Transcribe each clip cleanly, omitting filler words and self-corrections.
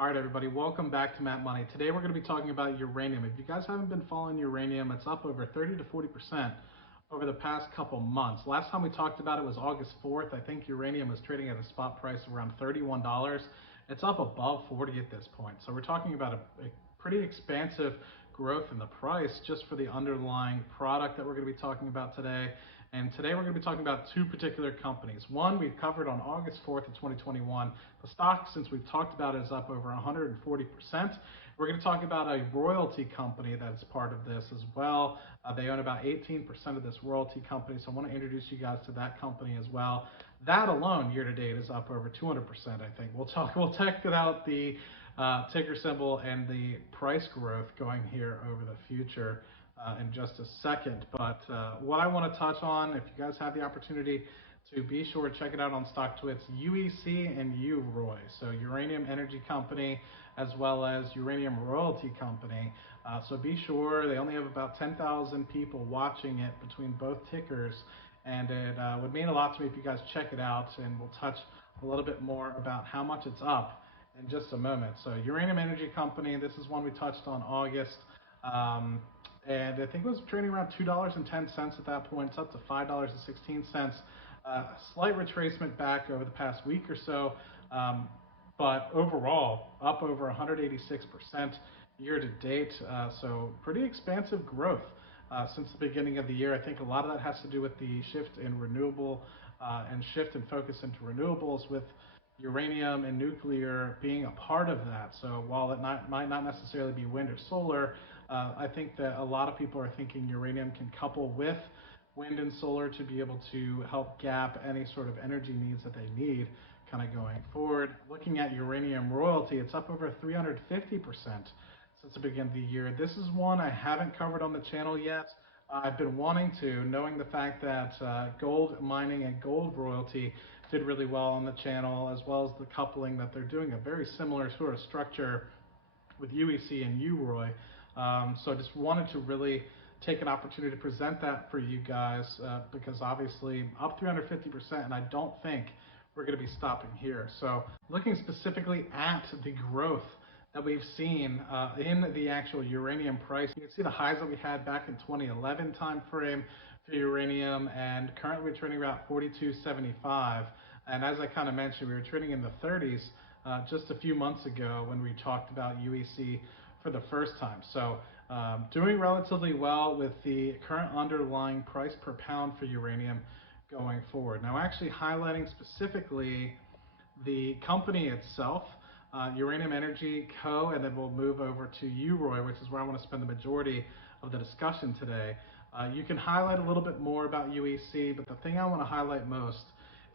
All right, everybody, welcome back to Matt Money. Today we're going to be talking about uranium. If you guys haven't been following uranium, it's up over 30 to 40% over the past couple months. Last time we talked about it was August 4th. I think uranium was trading at a spot price around $31. It's up above 40 at this point. So we're talking about a pretty expansive growth in the price just for the underlying product that we're going to be talking about today. And today we're going to be talking about two particular companies. One we've covered on August 4th of 2021. The stock, since we've talked about it, is up over 140%. We're going to talk about a royalty company that's part of this as well. They own about 18% of this royalty company, so I want to introduce you guys to that company as well. That alone, year to date, is up over 200%. I think we'll check it out, the ticker symbol and the price growth going here over the future in just a second. But what I want to touch on, if you guys have the opportunity to be sure to check it out on StockTwits, UEC and Uroy, so Uranium Energy Company as well as Uranium Royalty Company. So be sure, they only have about 10,000 people watching it between both tickers, and it would mean a lot to me if you guys check it out, and we'll touch a little bit more about how much it's up in just a moment. So Uranium Energy Company, this is one we touched on August. And I think it was trading around $2.10 at that point. It's up to $5.16. Slight retracement back over the past week or so, but overall up over 186% year to date. So pretty expansive growth since the beginning of the year. I think a lot of that has to do with the shift in renewable and shift in focus into renewables, with uranium and nuclear being a part of that. So while it might not necessarily be wind or solar, I think that a lot of people are thinking uranium can couple with wind and solar to be able to help gap any sort of energy needs that they need kind of going forward. Looking at uranium royalty, it's up over 350% since the beginning of the year. This is one I haven't covered on the channel yet. I've been wanting to, knowing the fact that gold mining and gold royalty did really well on the channel, as well as the coupling that they're doing a very similar sort of structure with UEC and Uroy. So I just wanted to really take an opportunity to present that for you guys because obviously up 350%, and I don't think we're going to be stopping here. So looking specifically at the growth that we've seen in the actual uranium price, you can see the highs that we had back in 2011 time frame for uranium, and currently we're trading about 42.75. And as I kind of mentioned, we were trading in the 30s just a few months ago when we talked about UEC for the first time. So doing relatively well with the current underlying price per pound for uranium going forward. Now, actually highlighting specifically the company itself, Uranium Energy Co., and then we'll move over to Uroy, which is where I want to spend the majority of the discussion today. You can highlight a little bit more about UEC, but the thing I want to highlight most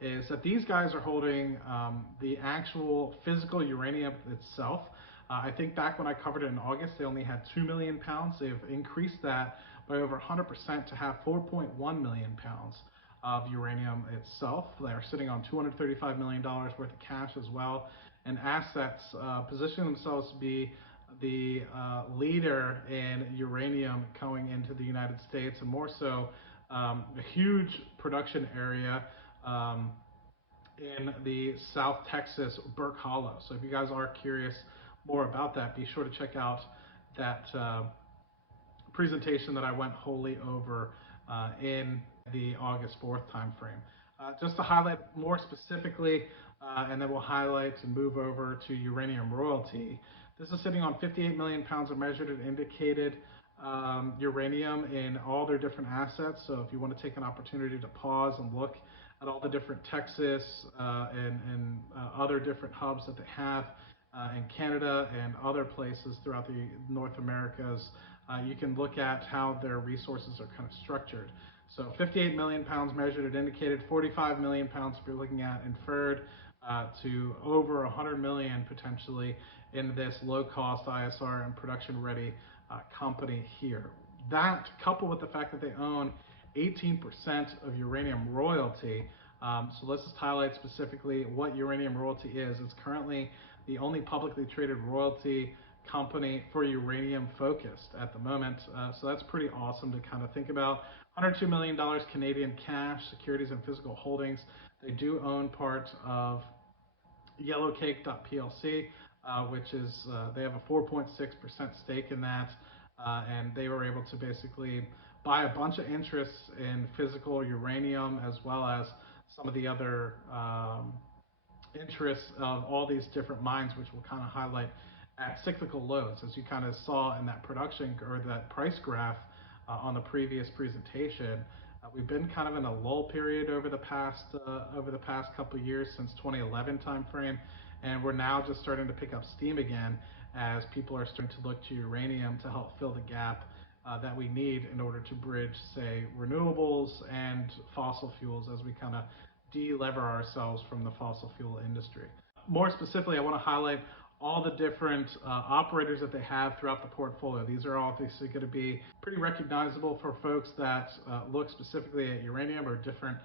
is that these guys are holding the actual physical uranium itself. I think back when I covered it in August, they only had 2 million pounds. They've increased that by over 100% to have 4.1 million pounds of uranium itself. They're sitting on $235 million worth of cash as well, and assets, positioning themselves to be the leader in uranium going into the United States, and more so a huge production area in the South Texas Burke Hollow. So if you guys are curious more about that, be sure to check out that presentation that I went wholly over in the August 4th timeframe. Just to highlight more specifically, and then we'll highlight and move over to uranium royalty. This is sitting on 58 million pounds of measured and indicated uranium in all their different assets. So if you want to take an opportunity to pause and look at all the different Texas and other different hubs that they have in Canada and other places throughout the North Americas, you can look at how their resources are kind of structured. So 58 million pounds measured and indicated, 45 million pounds if you're looking at inferred, to over 100 million potentially in this low-cost ISR and production-ready company here. That, coupled with the fact that they own 18% of uranium royalty. So let's just highlight specifically what uranium royalty is. It's currently the only publicly traded royalty company for uranium focused at the moment. So that's pretty awesome to kind of think about. $102 million Canadian cash, securities, and physical holdings. They do own part of Yellowcake.plc, which is they have a 4.6% stake in that, and they were able to basically buy a bunch of interests in physical uranium as well as some of the other interests of all these different mines, which will kind of highlight at cyclical lows, as you kind of saw in that production or that price graph on the previous presentation. We've been kind of in a lull period over the past couple of years since 2011 timeframe, and we're now just starting to pick up steam again as people are starting to look to uranium to help fill the gap that we need in order to bridge, say, renewables and fossil fuels as we kind of de-lever ourselves from the fossil fuel industry. More specifically, I want to highlight all the different operators that they have throughout the portfolio. These are obviously going to be pretty recognizable for folks that look specifically at uranium or different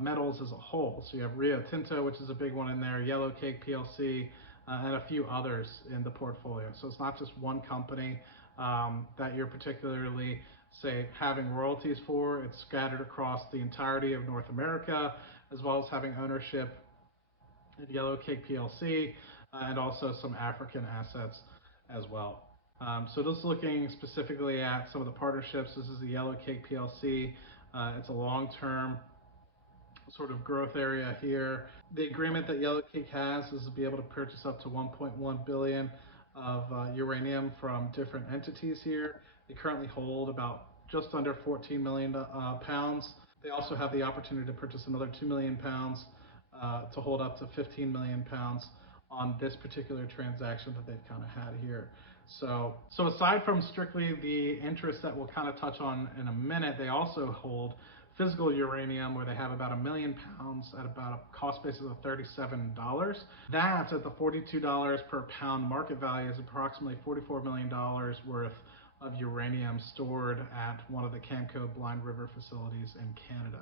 metals as a whole. So you have Rio Tinto, which is a big one in there, Yellow Cake PLC, and a few others in the portfolio. So it's not just one company that you're particularly, say, having royalties for. It's scattered across the entirety of North America, as well as having ownership in Yellow Cake PLC and also some African assets as well. So just looking specifically at some of the partnerships, this is the Yellow Cake PLC. It's a long-term sort of growth area here. The agreement that Yellow Cake has is to be able to purchase up to 1.1 billion of uranium from different entities here. They currently hold about just under 14 million pounds. They also have the opportunity to purchase another 2 million pounds to hold up to 15 million pounds on this particular transaction that they've kind of had here. So aside from strictly the interest that we'll kind of touch on in a minute, they also hold physical uranium where they have about 1 million pounds at about a cost basis of $37. That at the $42 per pound market value is approximately $44 million worth of uranium stored at one of the Cameco Blind River facilities in Canada.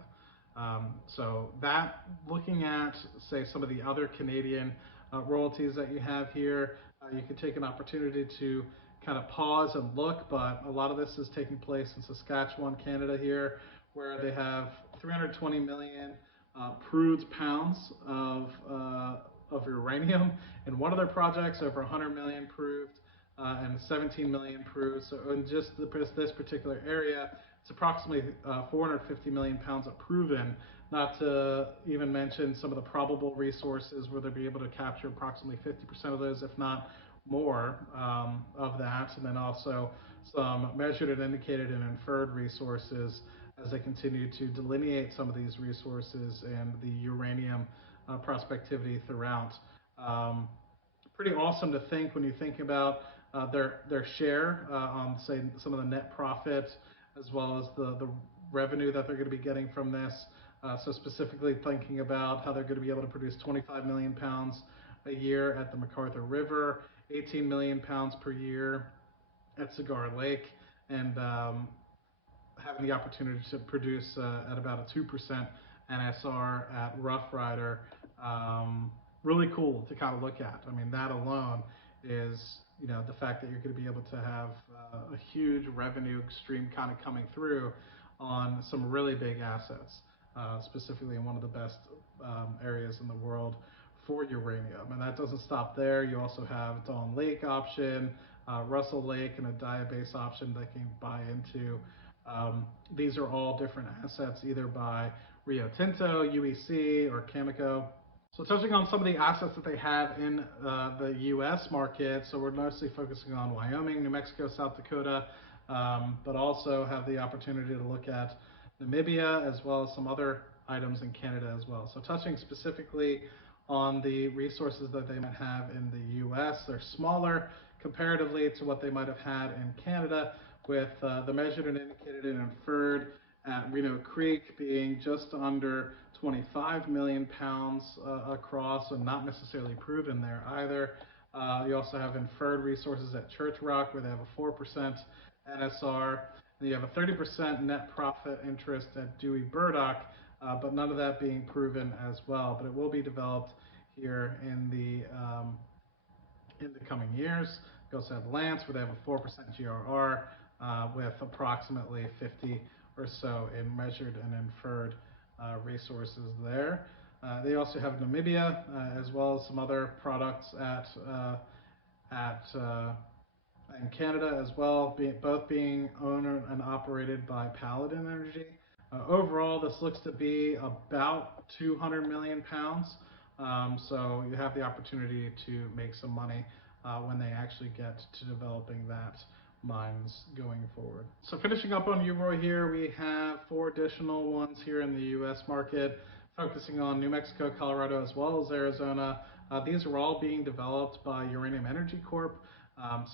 So that, looking at, say, some of the other Canadian royalties that you have here, you can take an opportunity to kind of pause and look, but a lot of this is taking place in Saskatchewan, Canada here, where they have 320 million proved pounds of uranium in one of their projects, over 100 million proved and 17 million proved. So in just this particular area, it's approximately 450 million pounds of proven, not to even mention some of the probable resources where they'll be able to capture approximately 50% of those, if not more, of that. And then also some measured and indicated and inferred resources as they continue to delineate some of these resources and the uranium prospectivity throughout. Pretty awesome to think when you think about their share on, say, some of the net profit as well as the revenue that they're going to be getting from this. So specifically thinking about how they're going to be able to produce 25 million pounds a year at the McArthur River, 18 million pounds per year at Cigar Lake, and having the opportunity to produce at about a 2% NSR at Rough Rider. Really cool to kind of look at. I mean, that alone is, you know, the fact that you're going to be able to have a huge revenue stream kind of coming through on some really big assets, specifically in one of the best areas in the world for uranium. And that doesn't stop there. You also have Dawn Lake option, Russell Lake, and a Diabase option that can buy into. These are all different assets, either by Rio Tinto, UEC, or Cameco. So touching on some of the assets that they have in the U.S. market, so we're mostly focusing on Wyoming, New Mexico, South Dakota, but also have the opportunity to look at Namibia as well as some other items in Canada as well. So touching specifically on the resources that they might have in the U.S., they're smaller comparatively to what they might have had in Canada, with the measured and indicated and inferred at Reno Creek being just under 25 million pounds across, and not necessarily proven there either. You also have inferred resources at Church Rock, where they have a 4% NSR. And you have a 30% net profit interest at Dewey Burdock, but none of that being proven as well. But it will be developed here in the coming years. You also have Lance, where they have a 4% GRR with approximately 50 or so in measured and inferred resources there. They also have Namibia, as well as some other products at at in Canada as well, both being owned and operated by Paladin Energy. Overall, this looks to be about 200 million pounds. So you have the opportunity to make some money when they actually get to developing that mines going forward. So finishing up on Uroy here, we have 4 additional ones here in the U.S. market, focusing on New Mexico, Colorado, as well as Arizona. These are all being developed by Uranium Energy Corp.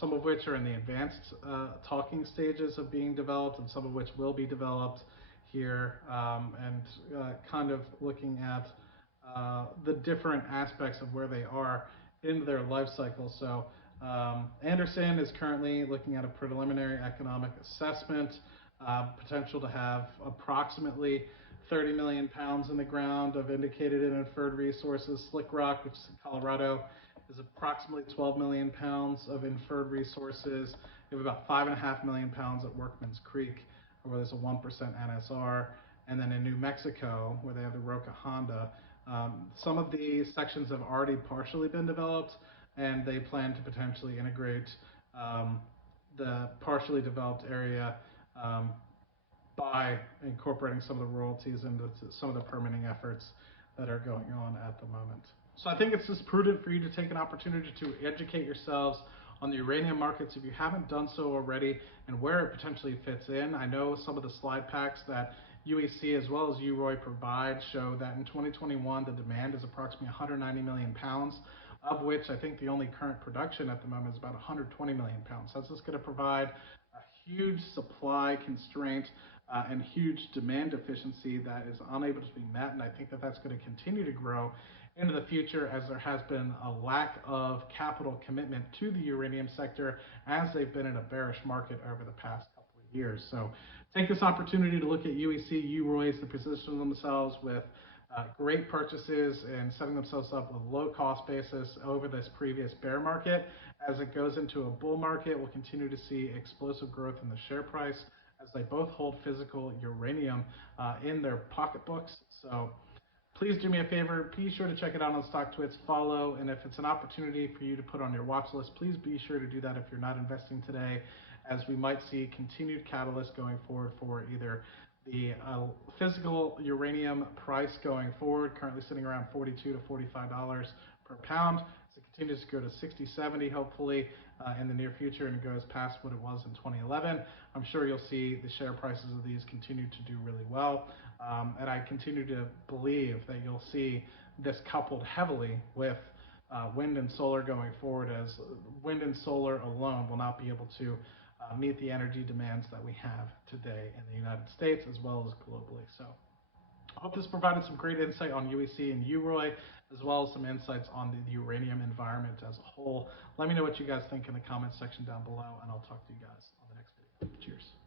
Some of which are in the advanced talking stages of being developed, and some of which will be developed here, and kind of looking at the different aspects of where they are in their life cycle. So Anderson is currently looking at a preliminary economic assessment, potential to have approximately 30 million pounds in the ground of indicated and inferred resources. Slick Rock, which is in Colorado, is approximately 12 million pounds of inferred resources. You have about 5.5 million pounds at Workman's Creek, where there's a 1% NSR. And then in New Mexico, where they have the Roca Honda, some of these sections have already partially been developed, and they plan to potentially integrate the partially developed area by incorporating some of the royalties into some of the permitting efforts that are going on at the moment. So I think it's just prudent for you to take an opportunity to educate yourselves on the uranium markets if you haven't done so already, and where it potentially fits in. I know some of the slide packs that UEC as well as Uroy provide show that in 2021 the demand is approximately 190 million pounds, of which I think the only current production at the moment is about 120 million pounds. So that's just going to provide a huge supply constraint and huge demand deficiency that is unable to be met, and I think that that's going to continue to grow into the future, as there has been a lack of capital commitment to the uranium sector, as they've been in a bearish market over the past couple of years. So take this opportunity to look at UEC, Uroy's, to position themselves with great purchases and setting themselves up with low cost basis over this previous bear market. As it goes into a bull market, we'll continue to see explosive growth in the share price, as they both hold physical uranium in their pocketbooks. So please do me a favor, be sure to check it out on StockTwits, follow, and if it's an opportunity for you to put on your watch list, please be sure to do that if you're not investing today, as we might see continued catalysts going forward for either the physical uranium price going forward, currently sitting around $42 to $45 per pound. As it continues to go to 60, 70, hopefully in the near future, and it goes past what it was in 2011, I'm sure you'll see the share prices of these continue to do really well. And I continue to believe that you'll see this coupled heavily with wind and solar going forward, as wind and solar alone will not be able to meet the energy demands that we have today in the United States as well as globally. So I hope this provided some great insight on UEC and Uroy, as well as some insights on the uranium environment as a whole. Let me know what you guys think in the comments section down below, and I'll talk to you guys on the next video. Cheers.